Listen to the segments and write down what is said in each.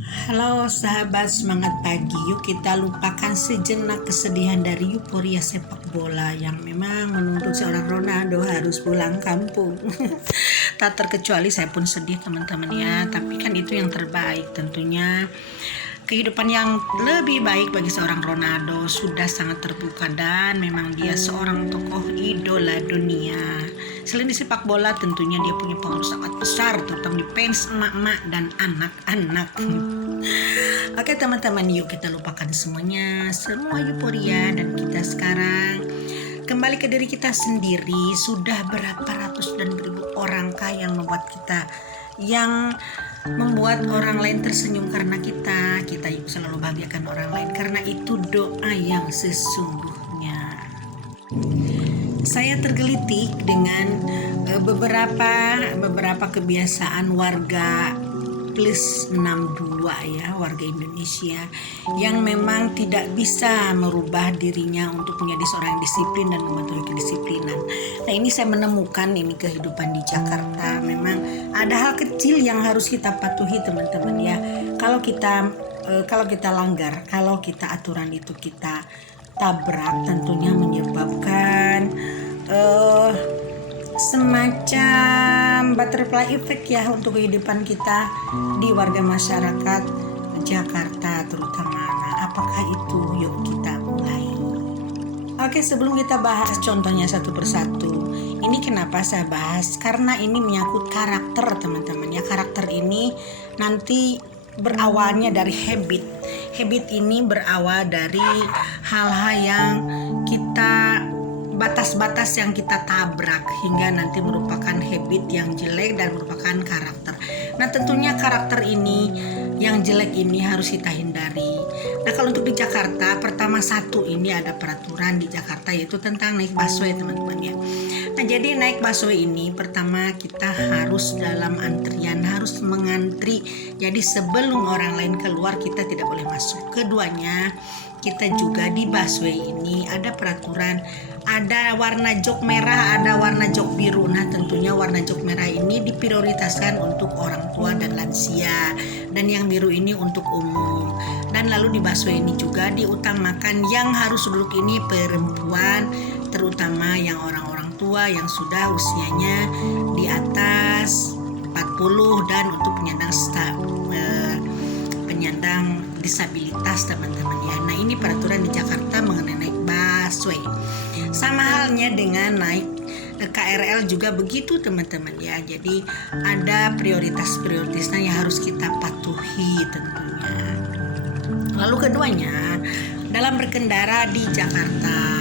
Halo sahabat semangat pagi, yuk kita lupakan sejenak kesedihan dari euforia sepak bola yang memang menuntut seorang Ronaldo harus pulang kampung. Tak terkecuali saya pun sedih teman-teman ya, tapi kan itu yang terbaik tentunya. Kehidupan yang lebih baik bagi seorang Ronaldo sudah sangat terbuka dan memang dia seorang tokoh idola dunia. Selain di sepak bola tentunya dia punya pengaruh sangat besar terutama di fans emak-emak dan anak-anak. Oke teman-teman, yuk kita lupakan semuanya, semua euforia dan kita sekarang kembali ke diri kita sendiri. Sudah berapa ratus dan beribu orangkah yang membuat orang lain tersenyum karena kita yuk selalu bahagiakan orang lain karena itu doa yang sesungguhnya. Saya tergelitik dengan beberapa kebiasaan warga plus 62 ya, warga Indonesia yang memang tidak bisa merubah dirinya untuk menjadi seorang yang disiplin dan mematuhi kedisiplinan. Nah, ini saya menemukan ini kehidupan di Jakarta. Memang ada hal kecil yang harus kita patuhi teman-teman ya. Kalau kita langgar, kalau kita aturan itu kita tabrak, tentunya menyebabkan semacam butterfly effect ya untuk kehidupan kita di warga masyarakat Jakarta terutama. Nah, apakah itu? Yuk kita mulai. Oke, sebelum kita bahas contohnya satu persatu, ini kenapa saya bahas? Karena ini menyangkut karakter teman-teman ya. Karakter ini nanti berawalnya dari habit. Habit ini berawal dari hal-hal yang kita batas-batas yang kita tabrak hingga nanti merupakan habit yang jelek dan merupakan karakter. Nah, tentunya karakter ini yang jelek ini harus kita hindari. Nah, kalau untuk di Jakarta, pertama satu ini ada peraturan di Jakarta yaitu tentang naik busway teman-teman ya. Nah, jadi naik busway ini pertama kita harus dalam antrian, harus mengantri. Jadi sebelum orang lain keluar kita tidak boleh masuk. Keduanya, kita juga di busway ini ada peraturan, ada warna jok merah, ada warna jok biru. Nah, tentunya warna jok merah ini diprioritaskan untuk orang tua dan lansia, dan yang biru ini untuk umum. Dan lalu di busway ini juga diutamakan yang harus duduk ini perempuan, terutama yang orang-orang tua yang sudah usianya di atas 40 dan untuk penyandang disabilitas teman-teman ya. Nah, ini peraturan di Jakarta mengenai naik busway. Sama halnya dengan naik KRL juga begitu teman-teman ya. Jadi ada prioritasnya yang harus kita patuhi tentunya. Lalu keduanya, dalam berkendara di Jakarta.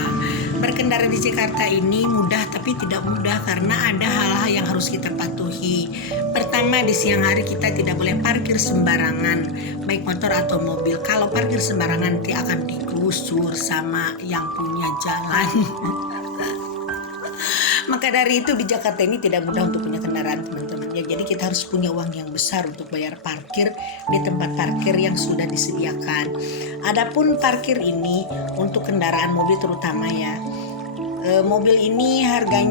Berkendara di Jakarta ini mudah tapi tidak mudah karena ada hal-hal yang harus kita patuhi. Pertama, di siang hari kita tidak boleh parkir sembarangan, baik motor atau mobil. Kalau parkir sembarangan nanti akan digusur sama yang punya jalan. Maka dari itu di Jakarta ini tidak mudah untuk punya kendaraan teman-teman ya. Jadi kita harus punya uang yang besar untuk bayar parkir di tempat parkir yang sudah disediakan. Adapun parkir ini untuk kendaraan mobil terutama ya. Mobil ini harga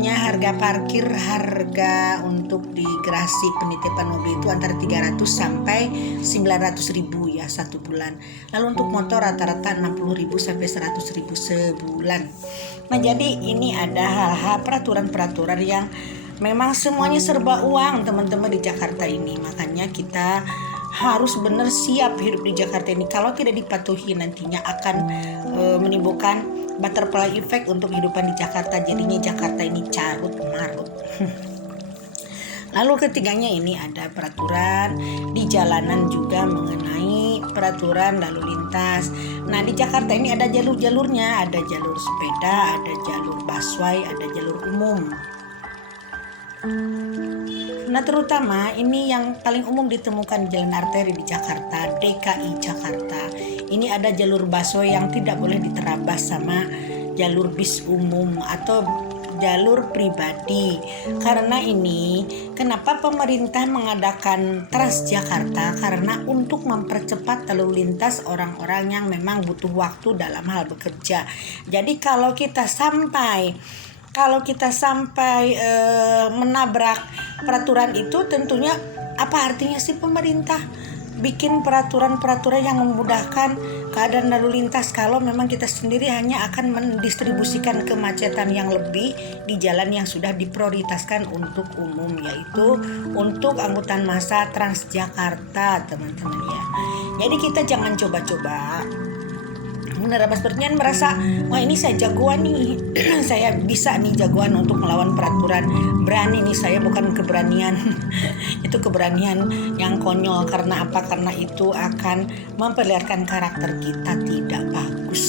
parkir, harga untuk di garasi penitipan mobil itu antara 300 sampai 900 ribu ya satu bulan. Lalu untuk motor rata-rata 60 ribu sampai 100 ribu sebulan. Nah, jadi ini ada hal-hal peraturan-peraturan yang memang semuanya serba uang teman-teman di Jakarta ini. Makanya kita harus benar siap hidup di Jakarta ini. Kalau tidak dipatuhi nantinya akan menimbulkan butterfly effect untuk kehidupan di Jakarta. Jadinya Jakarta ini carut marut. Lalu ketiganya ini ada peraturan di jalanan juga mengenai peraturan lalu lintas. Nah, di Jakarta ini ada jalur-jalurnya, ada jalur sepeda, ada jalur busway, ada jalur umum. Nah, terutama ini yang paling umum ditemukan di jalan arteri di Jakarta, DKI Jakarta. Ini ada jalur busway yang tidak boleh diterabas sama jalur bis umum atau jalur pribadi. Karena ini, kenapa pemerintah mengadakan Transjakarta? Karena untuk mempercepat lalu lintas orang-orang yang memang butuh waktu dalam hal bekerja. Jadi kalau kita sampai menabrak peraturan itu, tentunya apa artinya sih pemerintah? bikin peraturan-peraturan yang memudahkan keadaan lalu lintas kalau memang kita sendiri hanya akan mendistribusikan kemacetan yang lebih di jalan yang sudah diprioritaskan untuk umum, yaitu untuk angkutan massa Transjakarta, teman-teman ya. Jadi kita jangan coba-coba menerabas pertanyaan merasa, wah ini saya jagoan nih, saya bisa nih jagoan untuk melawan peraturan, berani nih saya, bukan keberanian itu keberanian yang konyol. Karena apa? Karena itu akan memperlihatkan karakter kita tidak bagus.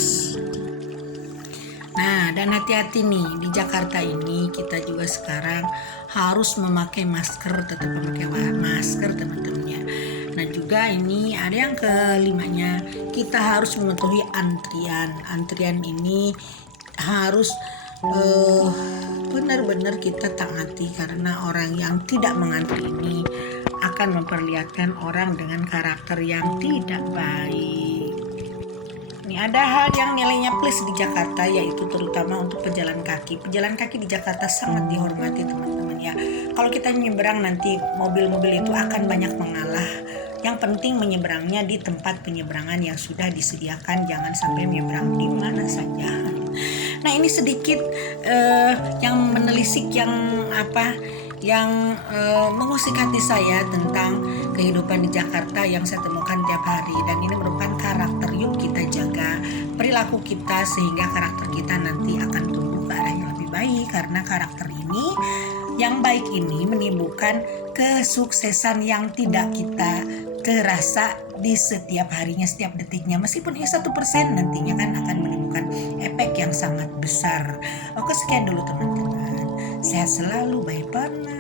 Nah, dan hati-hati nih, di Jakarta ini kita juga sekarang harus memakai masker, tetap memakai masker, teman-teman ya. Nah juga ini ada yang kelimanya, kita harus mematuhi antrian. Antrian ini harus benar-benar kita taati, karena orang yang tidak mengantri ini akan memperlihatkan orang dengan karakter yang tidak baik. Ini ada hal yang nilainya plus di Jakarta, yaitu terutama untuk pejalan kaki. Pejalan kaki di Jakarta sangat dihormati, teman-teman ya. Kalau kita nyebrang nanti mobil-mobil itu akan banyak mengalah. Yang penting menyeberangnya di tempat penyeberangan yang sudah disediakan, jangan sampai menyeberang di mana saja. Nah ini sedikit yang menelisik, yang mengusik hati saya tentang kehidupan di Jakarta yang saya temukan tiap hari, dan ini merupakan karakter. Yuk kita jaga perilaku kita sehingga karakter kita nanti akan tumbuh ke arah yang lebih baik, karena karakter ini yang baik ini menimbulkan kesuksesan yang tidak kita terasa di setiap harinya, setiap detiknya. Meskipun ini 1%, nantinya kan akan menimbulkan efek yang sangat besar. Oke, sekian dulu teman-teman. Sehat selalu, bye for now.